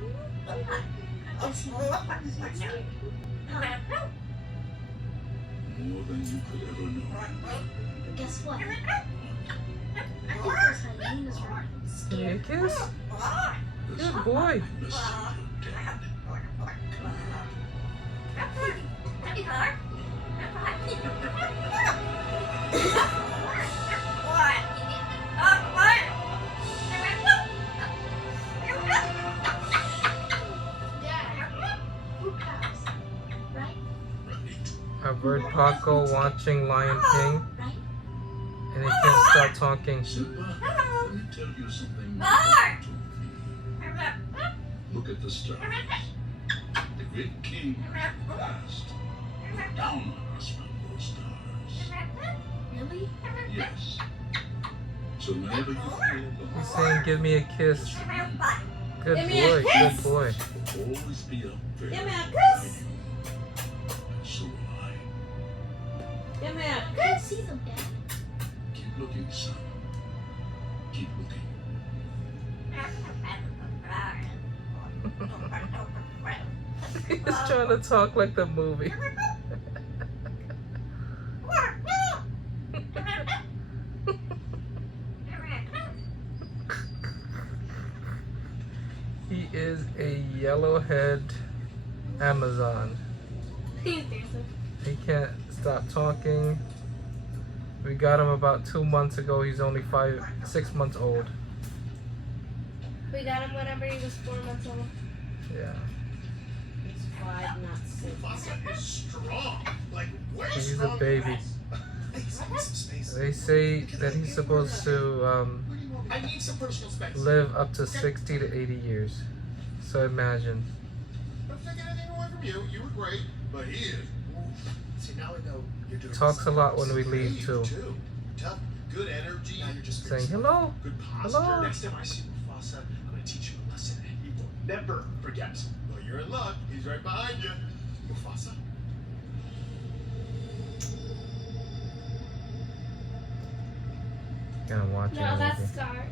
Is he scared? More than you could ever know. But guess what? I think this hyena's right. Give me a Scared. kiss. Good boy. Miss you dead. Who cows? Right? Right. Our bird Paco watching Lion King, Right? and he can't stop talking. Simba, let me tell you something important. Look at the stars. The great king passed. Look down on us from those stars. Really? Yes. So whenever you feel the He's saying, "Give me a kiss." just remember, Good Give me a boy. kiss. Good boy. will always be a very Give me a guiding kiss. role. And so will I. Give me a I kiss. can see them, Dad. Keep looking, son. Keep looking. He's trying to talk like the movie. He is a yellowhead Amazon. He's dancing. He can't stop talking. We got him about 2 months ago. He's only 6 months old. We got him whenever he was 4 months old. Yeah. He's 5, not 6. Mufasa is strong. Like, way He's a stronger baby. than us. Please, give me some space. They say that he's supposed to I need some personal space. live up to 60 to 80 years. So imagine. Don't take anything away from you. You were great, but he is. See, now we know you're doing Talks a lot when we Yeah, leave you too. do. Tough, good energy. Now you're just Saying hello. good posture. Hello. Next time I see Mufasa, I'm gonna teach you a lesson he will never forget. Well, you're in luck. He's right behind you. Mufasa. Gonna watch No, it. that's Scar.